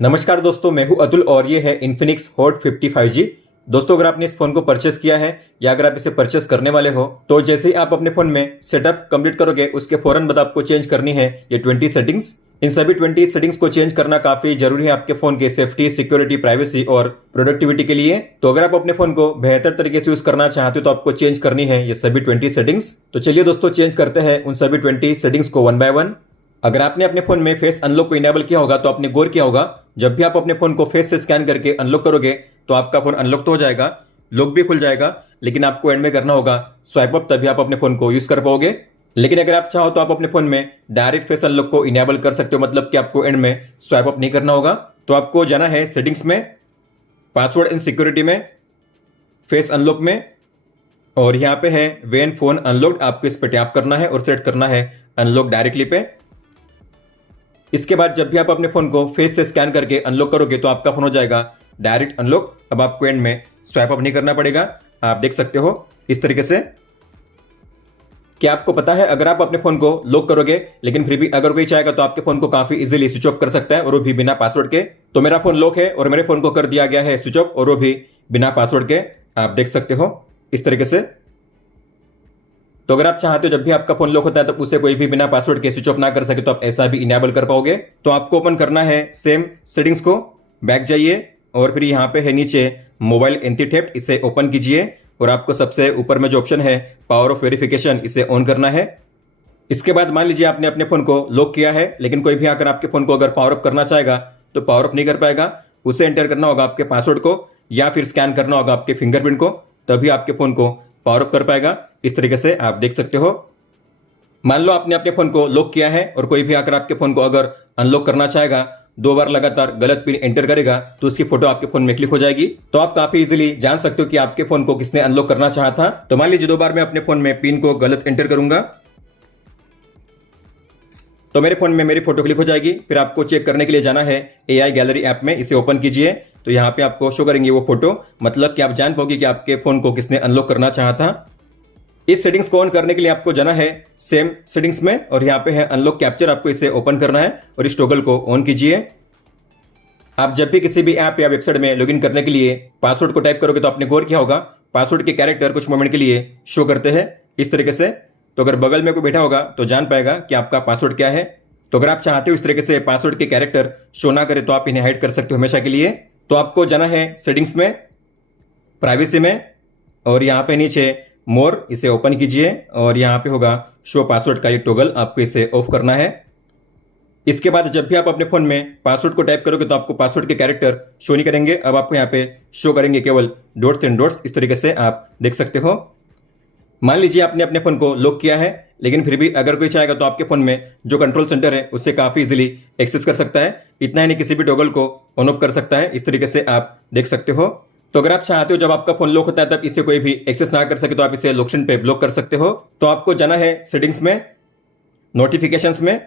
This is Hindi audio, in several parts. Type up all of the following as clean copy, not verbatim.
नमस्कार दोस्तों, मैं हूं अतुल और ये है इन्फिनिक्स हॉट 55G। दोस्तों, अगर आपने इस फोन को परचेस किया है या अगर आप इसे परचेस करने वाले हो तो जैसे ही आप अपने फोन में सेटअप कंप्लीट करोगे उसके फौरन बाद आपको चेंज करनी है ये 20 सेटिंग्स। इन सभी 20 सेटिंग्स को चेंज करना काफी जरूरी है आपके फोन के सेफ्टी, सिक्योरिटी, प्राइवेसी और प्रोडक्टिविटी के लिए। तो अगर आप अपने फोन को बेहतर तरीके से यूज करना चाहते हो तो आपको चेंज करनी है ये सभी 20 सेटिंग्स। तो चलिए दोस्तों, चेंज करते हैं उन सभी 20 सेटिंग्स को वन बाय वन। अगर आपने अपने फोन में फेस अनलॉक को इनेबल किया होगा तो आपने गौर किया होगा जब भी आप अपने फोन को फेस से स्कैन करके अनलॉक करोगे तो आपका फोन अनलॉक तो हो जाएगा, लॉक भी खुल जाएगा, लेकिन आपको एंड में करना होगा स्वाइप अप, तभी आप अपने फोन को यूज कर पाओगे। लेकिन अगर आप चाहो तो आप अपने फोन में डायरेक्ट फेस अनलॉक को इनेबल कर सकते हो, मतलब कि आपको एंड में स्वाइप अप नहीं करना होगा। तो आपको जाना है सेटिंग्स में, पासवर्ड एंड सिक्योरिटी में, फेस अनलॉक में, और यहाँ पे है व्हेन फोन अनलॉक्ड, आपको इस पर टैप करना है और सेट करना है अनलॉक डायरेक्टली पे। इसके बाद जब भी आप अपने फोन को फेस से स्कैन करके अनलॉक करोगे तो आपका फोन हो जाएगा डायरेक्ट अनलॉक। अब आपको एंड में स्वाइप अप नहीं करना पड़ेगा। आप देख सकते हो इस तरीके से। क्या आपको पता है, अगर आप अपने फोन को लॉक करोगे लेकिन फिर भी अगर कोई चाहेगा तो आपके फोन को काफी इजीली स्विच ऑफ कर सकता है, और वो भी बिना पासवर्ड के। तो मेरा फोन लॉक है और मेरे फोन को कर दिया गया है स्विच ऑफ, और वो भी बिना पासवर्ड के। आप देख सकते हो इस तरीके से। तो अगर आप चाहते हो जब भी आपका फोन लॉक होता है तो उसे कोई भी बिना पासवर्ड के स्विच ऑफ ना कर सके तो आप ऐसा भी इनेबल कर पाओगे। तो आपको ओपन करना है सेम सेटिंग्स को, बैक जाइए और फिर यहाँ पे है नीचे मोबाइल एंटी थेफ्ट, इसे ओपन कीजिए और आपको सबसे ऊपर में जो ऑप्शन है पावर ऑफ वेरिफिकेशन, इसे ऑन करना है। इसके बाद मान लीजिए आपने अपने फोन को लॉक किया है लेकिन कोई भी आकर आपके फोन को अगर पावर ऑफ करना चाहेगा तो पावर ऑफ नहीं कर पाएगा। उसे एंटर करना होगा आपके पासवर्ड को या फिर स्कैन करना होगा आपके फिंगरप्रिंट को, तभी आपके फोन को पावर ऑफ कर पाएगा। इस तरीके से आप देख सकते हो। मान लो आपने अपने फोन को लॉक किया है और कोई भी आकर आपके फोन को अगर अनलॉक करना चाहेगा, 2 बार लगातार गलत पिन एंटर करेगा तो उसकी फोटो आपके फोन में क्लिक हो जाएगी। तो आप काफी इजीली जान सकते हो कि आपके फोन को किसने अनलॉक करना चाहा था। तो मान लीजिए 2 बार मैं अपने फोन में पिन को गलत एंटर करूंगा तो मेरे फोन में मेरी फोटो क्लिक हो जाएगी। फिर आपको चेक करने के लिए जाना है AI गैलरी ऐप में, इसे ओपन कीजिए तो यहाँ पे आपको शो करेंगे वो फोटो, मतलब कि आप जान पाओगे कि आपके फोन को किसने अनलॉक करना चाहा था। इस सेटिंग्स को ऑन करने के लिए आपको जाना है सेम सेटिंग्स में और यहाँ पे है अनलॉक कैप्चर, आपको इसे ओपन करना है और इस टॉगल को ऑन कीजिए। आप जब भी किसी भी ऐप या वेबसाइट में लॉगिन करने के लिए पासवर्ड को टाइप करोगे तो आपने गौर किया होगा पासवर्ड के कैरेक्टर कुछ मोमेंट के लिए शो करते हैं इस तरीके से। तो अगर बगल में कोई बैठा होगा तो जान पाएगा कि आपका पासवर्ड क्या है। तो अगर आप चाहते हो इस तरीके से पासवर्ड के कैरेक्टर शो ना करे तो आप इन्हें हाइड कर सकते हो हमेशा के लिए। तो आपको जाना है सेटिंग्स में, प्राइवेसी में, और यहाँ पे नीचे मोर, इसे ओपन कीजिए और यहाँ पे होगा शो पासवर्ड का ये टॉगल, आपको इसे ऑफ करना है। इसके बाद जब भी आप अपने फोन में पासवर्ड को टाइप करोगे तो आपको पासवर्ड के कैरेक्टर शो नहीं करेंगे, अब आपको यहाँ पे शो करेंगे केवल डॉट्स एंड डॉट्स। इस तरीके से आप देख सकते हो। मान लीजिए आपने अपने फोन को लॉक किया है लेकिन फिर भी अगर कोई चाहेगा तो आपके फोन में जो कंट्रोल सेंटर है उससे काफी इजीली एक्सेस कर सकता है। इतना ही नहीं, किसी भी टॉगल को ऑन ऑफ कर सकता है। इस तरीके से आप देख सकते हो। तो अगर आप चाहते हो जब आपका फोन लॉक होता है तब इसे कोई भी एक्सेस ना कर सके तो आप इसे लॉक पे ब्लॉक कर सकते हो। तो आपको जाना है सेटिंग्स में, नोटिफिकेशंस में,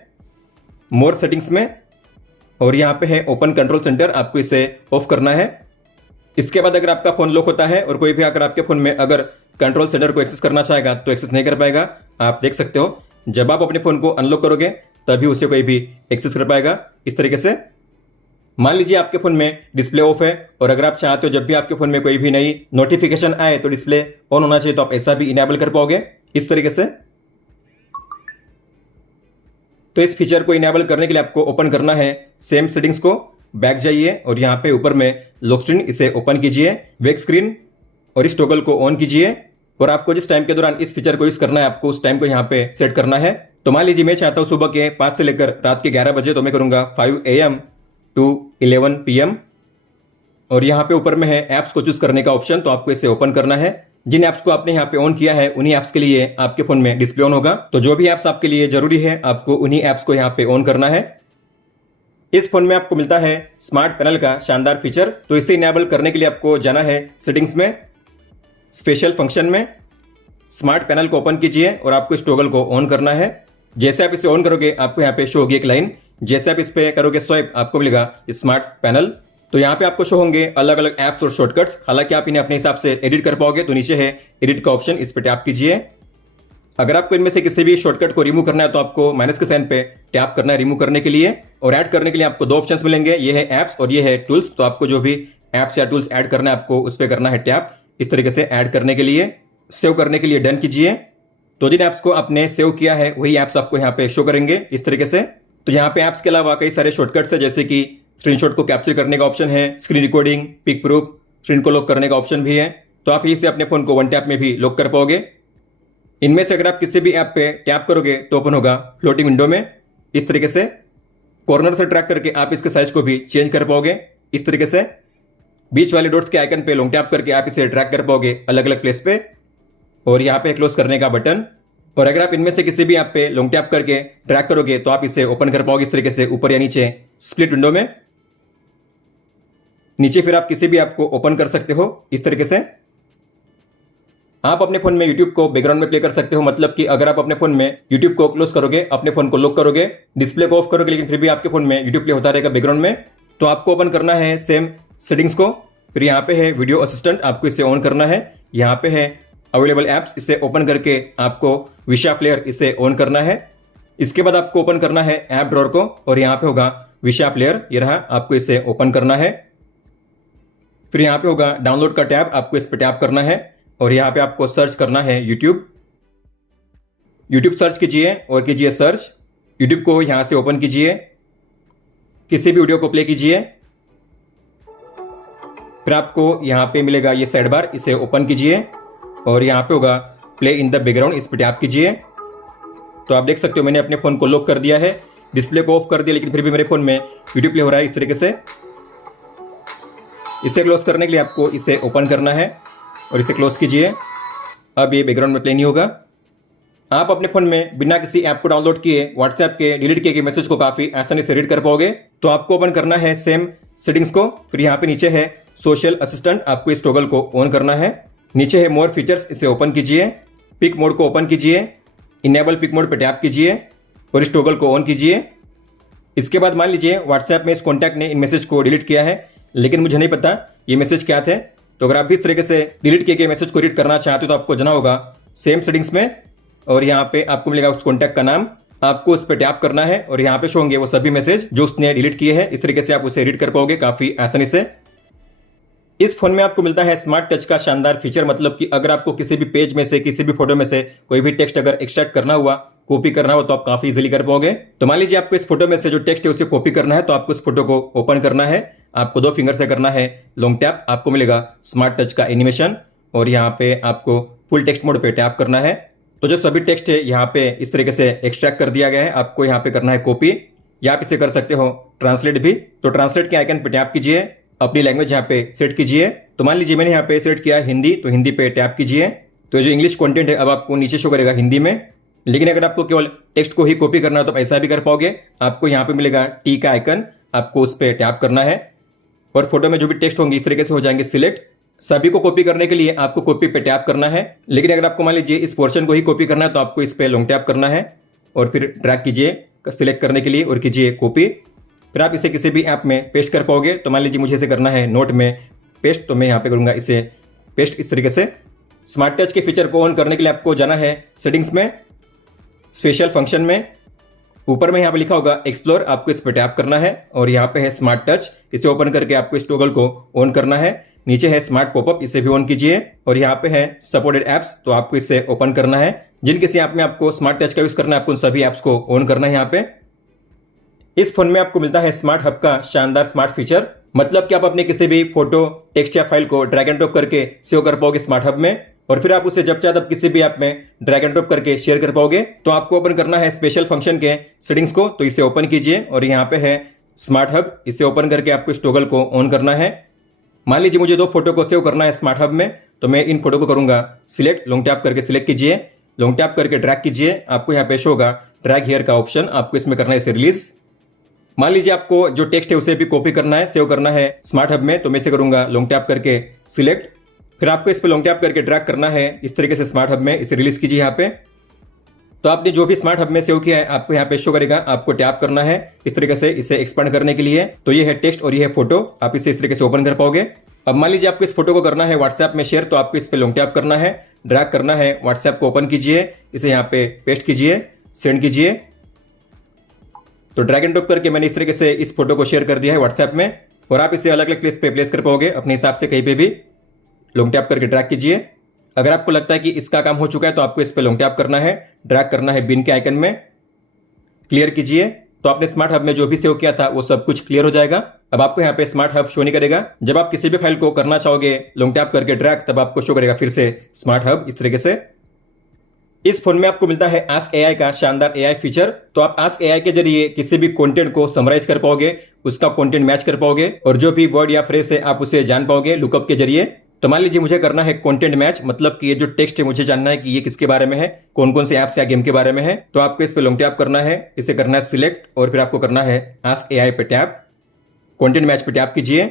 मोर सेटिंग्स में, और यहाँ पे है ओपन कंट्रोल सेंटर, आपको इसे ऑफ करना है। इसके बाद अगर आपका फोन लॉक होता है और कोई भी आकर आपके फोन में अगर कंट्रोल सेंटर को एक्सेस करना चाहेगा तो एक्सेस नहीं कर पाएगा। आप देख सकते हो जब आप अपने फोन को अनलॉक करोगे तभी उसे कोई भी एक्सेस कर पाएगा इस तरीके से। मान लीजिए आपके फोन में डिस्प्ले ऑफ है और अगर आप चाहते हो जब भी आपके फोन में कोई भी नई नोटिफिकेशन आए तो डिस्प्ले ऑन होना चाहिए, तो आप ऐसा भी इनेबल कर पाओगे इस तरीके से। तो इस फीचर को इनेबल करने के लिए आपको ओपन करना है सेम सेटिंग्स को, बैक जाइए और यहाँ पे ऊपर में लॉक स्क्रीन, इसे ओपन कीजिए, वेक स्क्रीन, और इस टॉगल को ऑन कीजिए। और आपको जिस टाइम के दौरान इस फीचर को यूज करना है आपको उस टाइम को यहाँ पे सेट करना है। तो मान लीजिए मैं चाहता हूँ सुबह के 5 से लेकर रात के 11 बजे, तो मैं करूंगा 5 AM to 11 PM। और यहाँ पे ऊपर में है ऐप्स को चूज करने का ऑप्शन, तो आपको इसे ओपन करना है। जिन ऐप्स को आपने यहाँ पे ऑन किया है उन्हीं ऐप्स के लिए आपके फोन में डिस्प्ले ऑन होगा। तो जो भी ऐप्स आपके लिए जरूरी है आपको उन्हीं ऐप्स को यहाँ पे ऑन करना है। इस फोन में आपको मिलता है स्मार्ट पैनल का शानदार फीचर, तो इसे इनेबल करने के लिए आपको जाना है सेटिंग्स में, स्पेशल फंक्शन में, स्मार्ट पैनल को ओपन कीजिए और आपको इस टॉगल को ऑन करना है। जैसे आप इसे ऑन करोगे आपको यहाँ पे शो होगी एक लाइन, जैसे आप इस पे करोगे स्वाइप आपको मिलेगा स्मार्ट पैनल। तो यहाँ पे आपको शो होंगे अलग अलग ऐप्स और शॉर्टकट्स, हालांकि आप इन्हें अपने हिसाब से एडिट कर पाओगे। तो नीचे है एडिट का ऑप्शन, इस पे टैप कीजिए अगर आपको इनमें से किसी भी शॉर्टकट को रिमूव करना है तो आपको माइनस के साइन पे टैप करना है रिमूव करने के लिए, और ऐड करने के लिए आपको दो ऑप्शंस मिलेंगे, ये है ऐप्स और ये है टूल्स। तो आपको जो भी ऐप्स या टूल्स ऐड करना है आपको उस पर करना है टैप इस तरीके से ऐड करने के लिए। सेव करने के लिए डन कीजिए। तो जिन ऐप्स को आपने सेव किया है वही ऐप्स आपको यहाँ पे शो करेंगे इस तरीके से। तो यहाँ पे ऐप्स के अलावा कई सारे शॉर्टकट्स है, जैसे कि स्क्रीनशॉट को कैप्चर करने का ऑप्शन है, screen recording, peek proof, screen को लॉक करने का ऑप्शन भी है। तो आप इसे अपने फोन को वन टैप में भी लॉक कर पाओगे। इनमें से अगर आप किसी भी ऐप पे टैप करोगे तो ओपन होगा फ्लोटिंग विंडो में इस तरीके से। कॉर्नर से ट्रैक करके आप इसके साइज को भी चेंज कर पाओगे इस तरीके से। बीच वाले डॉट्स के आइकन पे लॉन्ग टैप करके आप इसे ट्रैक कर पाओगे अलग अलग प्लेस पे, और यहाँ पे क्लोज करने का बटन। और अगर आप इनमें से किसी भी ऐप पे लॉन्ग टैप करके ट्रैक करोगे तो आप इसे ओपन कर पाओगे इस तरीके से ऊपर या नीचे स्प्लिट विंडो में। नीचे फिर आप किसी भी ऐप को ओपन कर सकते हो इस तरीके से। आप अपने फोन में YouTube को बैकग्राउंड में प्ले कर सकते हो, मतलब कि अगर आप अपने फोन में YouTube को क्लोज करोगे, अपने फोन को लॉक करोगे, डिस्प्ले को ऑफ करोगे, लेकिन फिर भी आपके फोन में YouTube प्ले होता रहेगा बैकग्राउंड में, तो आपको ओपन करना है सेम सेटिंग्स को। फिर यहाँ पे है वीडियो असिस्टेंट, आपको इसे ऑन करना है। यहाँ पे है अवेलेबल ऐप्स, इसे ओपन करके आपको विशा प्लेयर इसे ऑन करना है। इसके बाद आपको ओपन करना है ऐप ड्रॉअर को, और यहाँ पे होगा विशा प्लेयर, ये रहा, आपको इसे ओपन करना है। फिर यहाँ पे होगा डाउनलोड का टैब, आपको इस पर टैप करना है, और यहाँ पे आपको सर्च करना है यूट्यूब सर्च कीजिए और कीजिए सर्च। यूट्यूब को यहाँ से ओपन कीजिए, किसी भी वीडियो को प्ले कीजिए। फिर आपको यहाँ पे मिलेगा ये साइड बार, इसे ओपन कीजिए, और यहाँ पे होगा प्ले इन द बैकग्राउंड, इस पर टैप कीजिए। तो आप देख सकते हो मैंने अपने फ़ोन को लॉक कर दिया है, डिस्प्ले को ऑफ कर दिया, लेकिन फिर भी मेरे फ़ोन में वीडियो प्ले हो रहा है इस तरीके से। इसे क्लोज करने के लिए आपको इसे ओपन करना है और इसे क्लोज कीजिए। अब ये बैकग्राउंड में प्ले नहीं होगा। आप अपने फ़ोन में बिना किसी ऐप को डाउनलोड किए व्हाट्सएप के डिलीट किए गए मैसेज को काफ़ी आसानी से रीड कर पाओगे। तो आपको ओपन करना है सेम सेटिंग्स को। फिर यहाँ पे नीचे है सोशल असिस्टेंट, आपको इस टॉगल को ऑन करना है। नीचे है मोर फीचर्स, इसे ओपन कीजिए। पिक मोड को ओपन कीजिए, इनेबल पिक मोड पर टैप कीजिए और इस टॉगल को ऑन कीजिए। इसके बाद मान लीजिए व्हाट्सएप में इस कॉन्टैक्ट ने इन मैसेज को डिलीट किया है, लेकिन मुझे नहीं पता ये मैसेज क्या थे। तो अगर आप भी इस तरीके से डिलीट किए गए मैसेज को रीड करना चाहते हो तो आपको जाना होगा सेम सेटिंग्स में, और यहाँ पे आपको मिलेगा उस कॉन्टैक्ट का नाम, आपको उस पर टैप करना है और यहाँ पे शो होंगे वो सभी मैसेज जो उसने डिलीट किए हैं। इस तरीके से आप उसे रीड कर पाओगे काफी आसानी से। इस फोन में आपको मिलता है स्मार्ट टच का शानदार फीचर, मतलब कि अगर आपको किसी भी पेज में से, किसी भी फोटो में से कोई भी टेक्स्ट अगर एक्सट्रैक्ट करना हुआ, कॉपी करना हो, तो आप काफी इजीली कर पाओगे। तो मान लीजिए आपको इस फोटो में से जो टेक्स्ट है उसे कॉपी करना है, तो आपको उस फोटो को ओपन करना है, आपको 2 फिंगर से करना है लॉन्ग टैप, आपको मिलेगा स्मार्ट टच का एनिमेशन, और यहाँ पे आपको फुल टेक्स्ट मोड पे टैप करना है। तो जो सभी टेक्स्ट है यहाँ पे इस तरीके से एक्सट्रैक्ट कर दिया गया है, आपको यहाँ पे करना है कॉपी, या आप इसे कर सकते हो ट्रांसलेट भी। तो ट्रांसलेट के आइकन पे टैप कीजिए, अपनी लैंग्वेज यहाँ पे सेट कीजिए। तो मान लीजिए मैंने यहाँ पे सेट किया हिंदी, तो हिंदी पे टैप कीजिए। तो जो इंग्लिश कंटेंट है अब आपको नीचे शो करेगा हिंदी में, लेकिन अगर आपको केवल टेक्स्ट को ही कॉपी करना है तो ऐसा भी कर पाओगे। आपको यहाँ पे मिलेगा टी का आइकन, आपको उस पर टैप करना है और फोटो में जो भी टेक्स्ट होंगे इस तरीके से हो जाएंगे सिलेक्ट। सभी को कॉपी करने के लिए आपको कॉपी पे टैप करना है, लेकिन अगर आपको मान लीजिए इस पोर्शन को ही कॉपी करना है तो आपको इस पे लॉन्ग टैप करना है और फिर ड्रैग कीजिए सिलेक्ट करने के लिए और कीजिए कॉपी। फिर आप इसे किसी भी ऐप में पेस्ट कर पाओगे। तो मान लीजिए मुझे इसे करना है नोट में पेस्ट, तो मैं यहाँ पे करूँगा इसे पेस्ट इस तरीके से। स्मार्ट टच के फीचर को ऑन करने के लिए आपको जाना है सेटिंग्स में, स्पेशल फंक्शन में, ऊपर में यहाँ पे लिखा होगा एक्सप्लोर, आपको इस पर टैप करना है और यहाँ पे है स्मार्ट टच, इसे ओपन करके आपको इस टॉगल को ऑन करना है। नीचे है स्मार्ट पॉपअप, इसे भी ऑन कीजिए और यहाँ पे है सपोर्टेड एप्स, तो आपको इसे ओपन करना है। जिन किसी ऐप में आपको स्मार्ट टच का यूज करना है आपको उन सभी एप्स को ऑन करना है। यहाँ पे इस फोन में आपको मिलता है स्मार्ट हब का शानदार स्मार्ट फीचर, मतलब कि आप अपने किसी भी फोटो, टेक्स्ट या फाइल को ड्रैग एंड ड्रॉप करके सेव कर पाओगे स्मार्ट हब में, और फिर आप उसे जब चाहे तब किसी भी ऐप में ड्रैग एंड ड्रॉप करके शेयर कर पाओगे। तो आपको ओपन करना है स्पेशल फंक्शन के सेटिंग्स को, तो इसे ओपन कीजिए और यहाँ पे है स्मार्ट हब, इसे ओपन करके आपको इस टॉगल को ऑन करना है। मान लीजिए मुझे 2 फोटो को सेव करना है स्मार्ट हब में, तो मैं इन फोटो को करूंगा सिलेक्ट, लॉन्ग टैप करके सिलेक्ट कीजिए, लॉन्ग टैप करके ड्रैग कीजिए, आपको यहाँ पे शो होगा ड्रैग हियर का ऑप्शन, आपको इसमें करना है इसे रिलीज। मान लीजिए आपको जो टेक्स्ट है उसे भी कॉपी करना है, सेव करना है स्मार्ट हब में, तो मैं इसे करूंगा लॉन्ग टैप करके सिलेक्ट, फिर आपको इस पर लॉन्ग टैप करके ड्रैग करना है इस तरीके से स्मार्ट हब में, इसे रिलीज कीजिए यहाँ पे। तो आपने जो भी स्मार्ट हब में सेव किया है आपको यहाँ पे शो करेगा, आपको टैप करना है इस तरीके से इसे एक्सपांड करने के लिए। तो ये है टेक्स्ट और ये है फोटो, आप इसे इस तरीके से ओपन कर पाओगे। अब मान लीजिए आपको इस फोटो को करना है व्हाट्सएप में शेयर, तो आपको इस पे लॉन्ग टैप करना है, ड्रैग करना है, व्हाट्सएप को ओपन कीजिए, इसे यहाँ पे पेस्ट कीजिए, सेंड कीजिए। तो ड्रैग एंड ड्रॉप करके मैंने इस तरीके से इस फोटो को शेयर कर दिया है व्हाट्सएप में, और आप इसे अलग अलग प्लेस पे प्लेस कर पाओगे अपने हिसाब से, कहीं पे भी लॉन्ग टैप करके ड्रैग कीजिए। अगर आपको लगता है कि इसका काम हो चुका है तो आपको इस पे लॉन्ग टैप करना है, ड्रैग करना है बिन के आइकन में, क्लियर कीजिए। तो आपने स्मार्ट हब में जो भी सेव किया था वो सब कुछ क्लियर हो जाएगा। अब आपको यहाँ पे स्मार्ट हब शो नहीं करेगा। जब आप किसी भी फाइल को करना चाहोगे लॉन्ग टैप करके ड्रैग, तब आपको शो करेगा फिर से स्मार्ट हब इस तरीके से। इस फोन में आपको मिलता है आस्क एआई का शानदार एआई फीचर। तो आप आस्क एआई के जरिए किसी भी कंटेंट को समराइज कर पाओगे, उसका कंटेंट मैच कर पाओगे, और जो भी वर्ड या फ्रेज है आप उसे जान पाओगे लुकअप के जरिए। तो मान लीजिए मुझे करना है कंटेंट मैच, मतलब कि ये जो टेक्स्ट है मुझे जानना है कि ये किसके बारे में है, कौन कौन से ऐप्स या गेम के बारे में है। तो आपको इस पे लॉन्ग टैप करना है, इसे करना है सिलेक्ट, और फिर आपको करना है आस्क एआई पे टैप, कंटेंट मैच पे टैप कीजिए।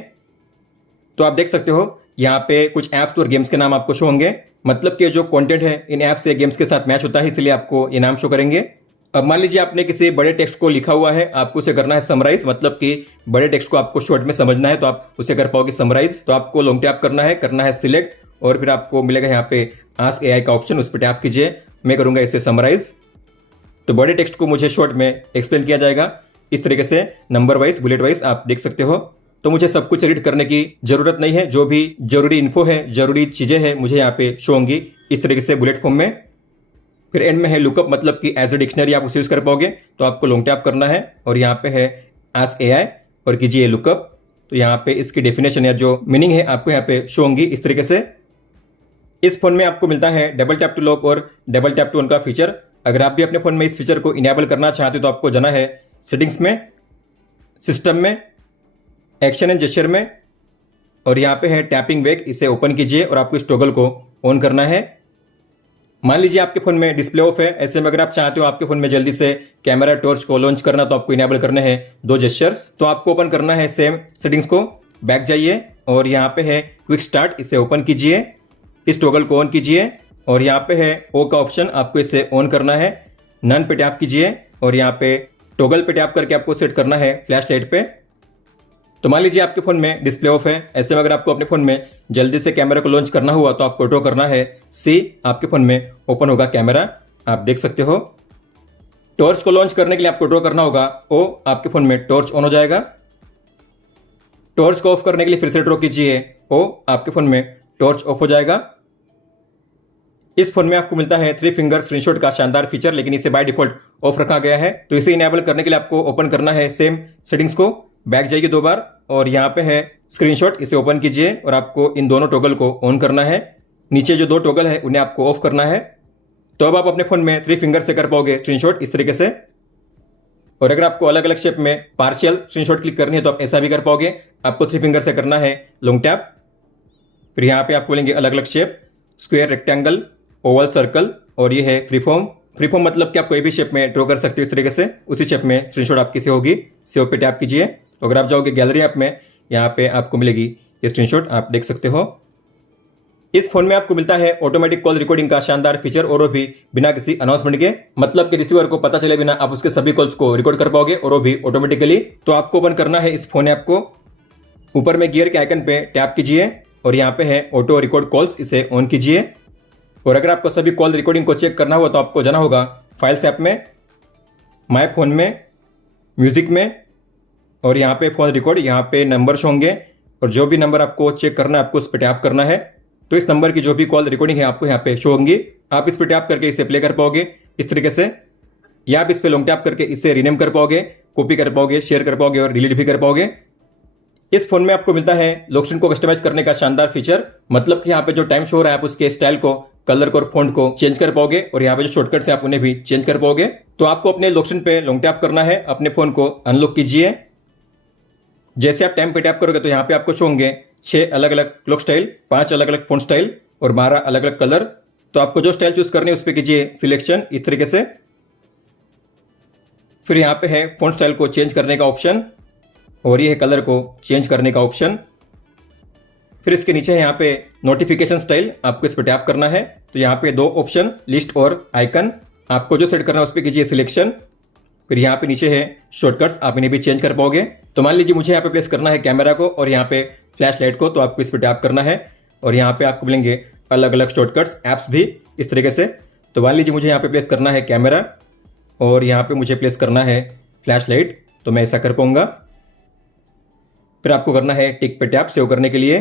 तो आप देख सकते हो यहाँ पे कुछ ऐप्स और गेम्स के नाम आपको शो होंगे, मतलब कि जो कंटेंट है इन ऐप्स या गेम्स के साथ मैच होता है, इसलिए आपको ये नाम शो करेंगे। अब मान लीजिए आपने किसी बड़े टेक्स्ट को लिखा हुआ है, आपको उसे करना है समराइज, मतलब कि बड़े टेक्स्ट को आपको शॉर्ट में समझना है, तो आप उसे कर पाओगे समराइज। तो आपको लॉन्ग टैप करना है सिलेक्ट, और फिर आपको मिलेगा यहाँ पे आस्क एआई का ऑप्शन, उस पर टैप कीजिए। मैं करूंगा इसे समराइज। तो बड़े टेक्स्ट को मुझे शॉर्ट में एक्सप्लेन किया जाएगा इस तरीके से, नंबर वाइज, बुलेट वाइज, आप देख सकते हो। तो मुझे सब कुछ रीड करने की जरूरत नहीं है, जो भी जरूरी इन्फो है, जरूरी चीजें हैं, मुझे यहाँ पे शो होंगी इस तरीके से बुलेट फॉर्म में। फिर एंड में है लुकअप, मतलब कि एज ए डिक्शनरी आप उसे यूज कर पाओगे। तो आपको लॉन्ग टैप करना है, और यहाँ पे है आस्क एआई, और कीजिए लुकअप। तो यहाँ पे इसकी डेफिनेशन या जो मीनिंग है आपको यहाँ पे शो होंगी इस तरीके से। इस फोन में आपको मिलता है डबल टैप टू लॉक और डबल टैप टू ऑन का फीचर। अगर आप भी अपने फोन में इस फीचर को इनेबल करना चाहते हो तो आपको जाना है सेटिंग्स में, सिस्टम में, एक्शन एंड जेस्चर में, और यहाँ पे है टैपिंग वेक, इसे ओपन कीजिए और आपको इस टॉगल को ऑन करना है। मान लीजिए आपके फोन में डिस्प्ले ऑफ है, ऐसे में अगर आप चाहते हो आपके फोन में जल्दी से कैमरा टॉर्च को लॉन्च करना, तो आपको इनेबल करने हैं 2 जेस्चर्स। तो आपको ओपन करना है सेम सेटिंग्स को, बैक जाइए, और यहाँ पे है क्विक स्टार्ट, इसे ओपन कीजिए, इस टॉगल को ऑन कीजिए, और यहाँ पे है ओ का ऑप्शन, आपको इसे ऑन करना है, नन पे टैप कीजिए, और यहाँ पे टॉगल पे टैप करके आपको सेट करना है फ्लैश लाइट पे। तो मान लीजिए आपके फोन में डिस्प्ले ऑफ है, ऐसे में अगर आपको अपने फोन में जल्दी से कैमरा को लॉन्च करना हुआ तो आपको ड्रॉ करना है सी, आपके फोन में ओपन होगा कैमरा, आप देख सकते हो। टॉर्च को लॉन्च करने के लिए आपको ड्रॉ करना होगा ओ, आपके फोन में टॉर्च ऑन हो जाएगा। टॉर्च को ऑफ करने के लिए फिर से ड्रॉ कीजिए ओ, आपके फोन में टॉर्च ऑफ हो जाएगा। इस फोन में आपको मिलता है 3 फिंगर स्क्रीनशॉट का शानदार फीचर, लेकिन इसे बाय डिफॉल्ट ऑफ रखा गया है। तो इसे इनेबल करने के लिए आपको ओपन करना है सेम सेटिंग्स को, बैक जाइए 2 बार, और यहाँ पे है स्क्रीनशॉट, इसे ओपन कीजिए, और आपको इन दोनों टॉगल को ऑन करना है। नीचे जो 2 टॉगल है उन्हें आपको ऑफ करना है। तो अब आप अपने फोन में 3 फिंगर से कर पाओगे स्क्रीनशॉट इस तरीके से। और अगर आपको अलग अलग शेप में पार्शियल स्क्रीनशॉट क्लिक करनी है तो आप ऐसा भी कर पाओगे। आपको 3 फिंगर से करना है लॉन्ग टैप, फिर यहाँ पे आपको लेंगे अलग अलग shape, square, rectangle, Oval, circle, और ये है फ्री फॉर्म। फ्री फॉर्म मतलब कि आप कोई भी शेप में ड्रॉ कर सकते हो इस तरीके से, उसी शेप में स्क्रीनशॉट आपकी से होगी। सेव पे टैप कीजिए। तो अगर आप जाओगे गैलरी ऐप में, यहाँ पे आपको मिलेगी ये स्क्रीनशॉट, आप देख सकते हो। इस फोन में आपको मिलता है ऑटोमेटिक कॉल रिकॉर्डिंग का शानदार फीचर, और वो भी बिना किसी अनाउंसमेंट के, मतलब कि रिसीवर को पता चले बिना आप उसके सभी कॉल्स को रिकॉर्ड कर पाओगे, और वो भी ऑटोमेटिकली। तो आपको ओपन करना है इस फोन ऐप को, ऊपर में गियर के आइकन पे टैप कीजिए, और यहाँ पे है ऑटो रिकॉर्ड कॉल्स, इसे ऑन कीजिए। और अगर आपको सभी कॉल रिकॉर्डिंग को चेक करना हुआ तो आपको जाना होगा फाइल्स ऐप में, माय फोन में, म्यूजिक में, और यहाँ पे फोन रिकॉर्ड, यहाँ पे नंबर्स होंगे, और जो भी नंबर आपको चेक करना है आपको उस पर टैप करना है। तो इस नंबर की जो भी कॉल रिकॉर्डिंग है आपको यहाँ पे शो होंगी, आप इस पर टैप करके इसे प्ले कर पाओगे इस तरीके से, या आप इस पर लॉन्ग टैप करके इसे रीनेम कर पाओगे, कॉपी कर पाओगे, शेयर कर पाओगे, और डिलीट भी कर पाओगे। इस फोन में आपको मिलता है लॉक स्क्रीन को कस्टमाइज करने का शानदार फीचर, मतलब कि यहाँ पे जो टाइम शो हो रहा है आप उसके स्टाइल को, कलर को और फॉन्ट को चेंज कर पाओगे, और यहाँ पे जो शॉर्टकट्स हैं आप उन्हें भी चेंज कर पाओगे। तो आपको अपने लॉक स्क्रीन पे लॉन्ग टैप करना है, अपने फोन को अनलॉक कीजिए। जैसे आप टाइम पे टैप करोगे तो यहाँ पे आपको शो होंगे 6 अलग अलग क्लॉक स्टाइल, 5 अलग अलग फॉन्ट स्टाइल, और 12 अलग अलग कलर। तो आपको जो स्टाइल चूज करनी है उस पर कीजिए सिलेक्शन इस तरीके से। फिर यहाँ पे है फॉन्ट स्टाइल को चेंज करने का ऑप्शन, और ये है कलर को चेंज करने का ऑप्शन। फिर इसके नीचे है यहाँ पे नोटिफिकेशन स्टाइल, आपको इस पर टैप करना है। तो यहाँ पे 2 ऑप्शन, लिस्ट और आइकन, आपको जो सेट करना है उस पर कीजिए सिलेक्शन। फिर यहाँ पे नीचे है शॉर्टकट्स, आप इन्हें भी चेंज कर पाओगे। तो मान लीजिए मुझे यहाँ पे प्लेस करना है कैमरा को, और यहाँ पे फ्लैश लाइट को, तो आपको इस पर टैप करना है और यहाँ पे आपको मिलेंगे अलग अलग शॉर्टकट्स ऐप्स भी इस तरीके से। तो मान लीजिए मुझे यहाँ पे प्लेस करना है कैमरा और यहाँ पे मुझे प्लेस करना है फ्लैश लाइट, तो मैं ऐसा कर पाऊंगा। फिर आपको करना है टिक पे टैप सेव करने के लिए।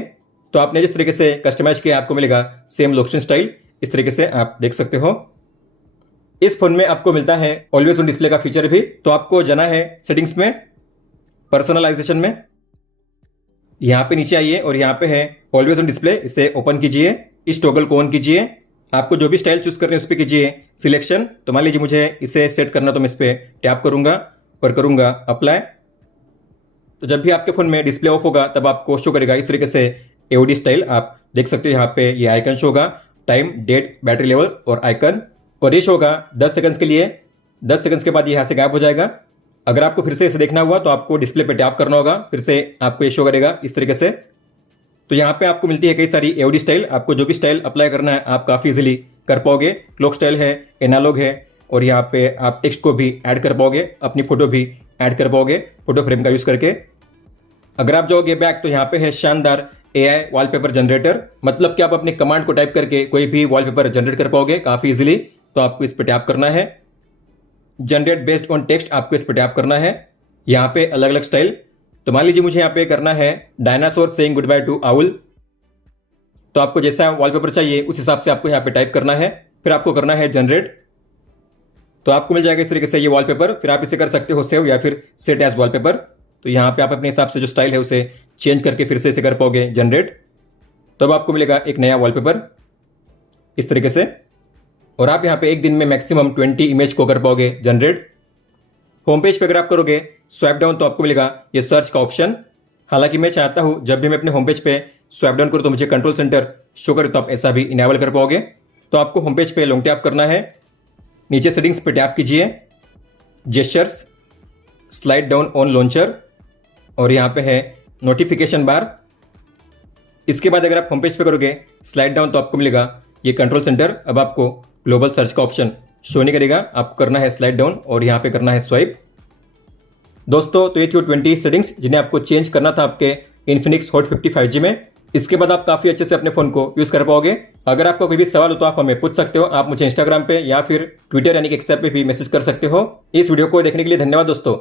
तो आपने जिस तरीके से कस्टमाइज किया आपको मिलेगा सेम लोकेशन स्टाइल, इस तरीके से आप देख सकते हो। इस फोन में आपको मिलता है ऑलवेज ऑन डिस्प्ले का फीचर भी। तो आपको जाना है सेटिंग्स में, पर्सनलाइजेशन में, यहाँ पे नीचे आइए और यहाँ पे है ऑलवेज ऑन डिस्प्ले, इसे ओपन कीजिए, इस टॉगल को ऑन कीजिए। आपको जो भी स्टाइल चूज करनी है उस पर कीजिए सिलेक्शन। तो मान लीजिए मुझे इसे सेट करना, तो मैं इस पर टैप करूंगा और करूंगा अप्लाई। तो जब भी आपके फोन में डिस्प्ले ऑफ होगा तब आपको शो करेगा इस तरीके से एओडी स्टाइल। आप देख सकते हो यहाँ पे ये आइकन शो होगा, टाइम, डेट, बैटरी लेवल और आइकन, और ये शो होगा 10 सेकंड्स के लिए। 10 सेकंड्स के बाद ये यहाँ से गायब हो जाएगा। अगर आपको फिर से इसे देखना हुआ तो आपको डिस्प्ले पे टैप करना होगा, फिर से आपको ये शो करेगा इस तरीके से। तो यहाँ पे आपको मिलती है कई सारी एओडी स्टाइल। आपको जो भी स्टाइल अप्लाई करना है आप काफ़ी इजीली कर पाओगे। क्लॉक स्टाइल है, एनालॉग है, और यहाँ पे आप टेक्स्ट को भी ऐड कर पाओगे, अपनी फोटो भी ऐड कर पाओगे फोटो फ्रेम का यूज़ करके। अगर आप जाओगे बैक तो यहाँ पे है शानदार एआई वॉलपेपर जनरेटर, मतलब कि आप अपनी कमांड को टाइप करके कोई भी वॉलपेपर जनरेट कर पाओगे काफ़ी इजीली। तो आपको इस पर टैप करना है, जनरेट बेस्ड ऑन टेक्स्ट, आपको इस पर टैप करना है। यहाँ पे अलग अलग स्टाइल, तो मान लीजिए मुझे यहाँ पे करना है dinosaur saying good by two owl. तो आपको जैसा वॉलपेपर चाहिए उस हिसाब से आपको यहाँ पे टाइप करना है, फिर आपको करना है जनरेट। तो आपको मिल जाएगा इस तरीके से ये वॉलपेपर। फिर आप इसे कर सकते हो सेव या फिर सेट एज वॉलपेपर। तो यहाँ पे आप अपने हिसाब से जो स्टाइल है उसे चेंज करके फिर से इसे कर पाओगे जनरेट। तब आपको मिलेगा एक नया वॉलपेपर इस तरीके से, और आप यहाँ पे एक दिन में मैक्सिमम 20 इमेज को कर पाओगे जनरेट। होम पेज पे अगर आप करोगे स्वाइप डाउन तो आपको मिलेगा ये सर्च का ऑप्शन। हालांकि मैं चाहता हूँ जब भी मैं अपने होम पेज पे स्वाइप डाउन करूँ तो मुझे कंट्रोल सेंटर शो करे, तो आप ऐसा भी इनेबल कर पाओगे। तो आपको होम पेज पे लॉन्ग टैप करना है, नीचे सेटिंग्स पे टैप कीजिए, gestures, slide down on launcher, और यहाँ पे है नोटिफिकेशन बार। इसके बाद अगर आप होम पेज पे करोगे स्लाइड डाउन तो आपको मिलेगा ये कंट्रोल सेंटर। अब आपको ग्लोबल सर्च का ऑप्शन शो नहीं करेगा, आपको करना है स्लाइड डाउन और यहाँ पे करना है स्वाइप। दोस्तों तो ये थी 20 सेटिंग्स जिन्हें आपको चेंज करना था आपके इन्फिनिक्स हॉट 50 5G में। इसके बाद आप काफ़ी अच्छे से अपने फ़ोन को यूज़ कर पाओगे। अगर आपको कोई भी सवाल हो तो आप हमें पूछ सकते हो। आप मुझे इंस्टाग्राम पे या फिर ट्विटर यानी कि एक्स पे भी मैसेज कर सकते हो। इस वीडियो को देखने के लिए धन्यवाद दोस्तों।